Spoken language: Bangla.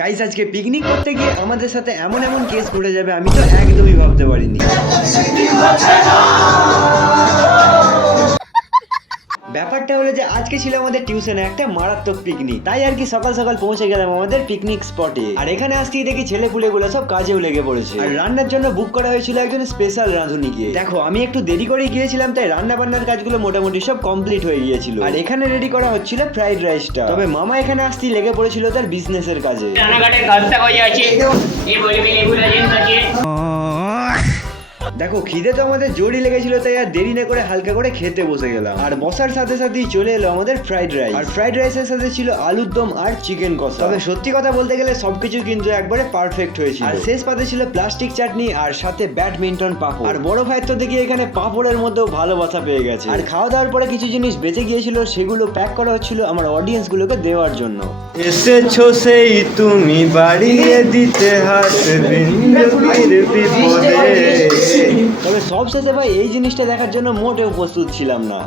গাইস আজকে পিকনিক করতে গিয়ে আমাদের সাথে এমন এমন কেস ঘটে যাবে আমি তো একদমই ভাবতে পারিনি। ব্যাপারটা হলো যে আজকে ছিল আমাদের টিউশনে একটা মারাত্মক পিকনিক, তাই আর কি সকাল সকাল পৌঁছে গেলাম আমাদের পিকনিক স্পটে। আর এখানে আসতেই দেখি ছেলে পুলেগুলো সব কাজেও লেগে পড়েছে। আর রান্নার জন্য বুক করা হয়েছিল একজন স্পেশাল রাঁধুনিকে। দেখো আমি একটু দেরি করে গিয়েছিলাম, তাই রান্না বান্নার কাজগুলো মোটামুটি সব কমপ্লিট হয়ে গিয়েছিল। আর এখানে রেডি করা হচ্ছিল ফ্রাইড রাইসটা। তবে মামা এখানে আসতেই লেগে পড়েছিল তার বিজনেসের কাজে। রানাঘাটের কাজটা হয়ে আছে, এই বলবি এগুলো জিনিস আছে। দেখো খিদে তো আমাদের জোরই লেগেছিল, তাই আর দেরি না করে হালকা করে খেতে বসে গেলাম। আর বসার সাথে সাথেই চলে এলো আমাদের ফ্রাইড রাইস। আর ফ্রাইড রাইসের সাথে ছিল আলুর দম আর চিকেন কষা। তবে সত্যি কথা বলতে গেলে সবকিছু কিন্তু একবারে পারফেক্ট হয়েছিল। আর শেষ পাতে ছিল প্লাস্টিক চাটনি আর সাথে ব্যাডমিন্টন পাপড়। আর বড় ভাইয়ের তো দেখি এখানে পাপড়ের মধ্যেও ভালোবাসা পেয়ে গেছে। আর খাওয়া দাওয়ার পরে কিছু জিনিস বেঁচে গিয়েছিল, সেগুলো প্যাক করা হচ্ছিল আমার অডিয়েন্স গুলোকে দেওয়ার জন্য। এসেছো সেই তুমি বাড়িয়ে দিতে হাত বিন্দুর বিপদে। তবে সব শেষে ভাই এই জিনিসটা দেখার জন্য মোটেও প্রস্তুত ছিলাম না।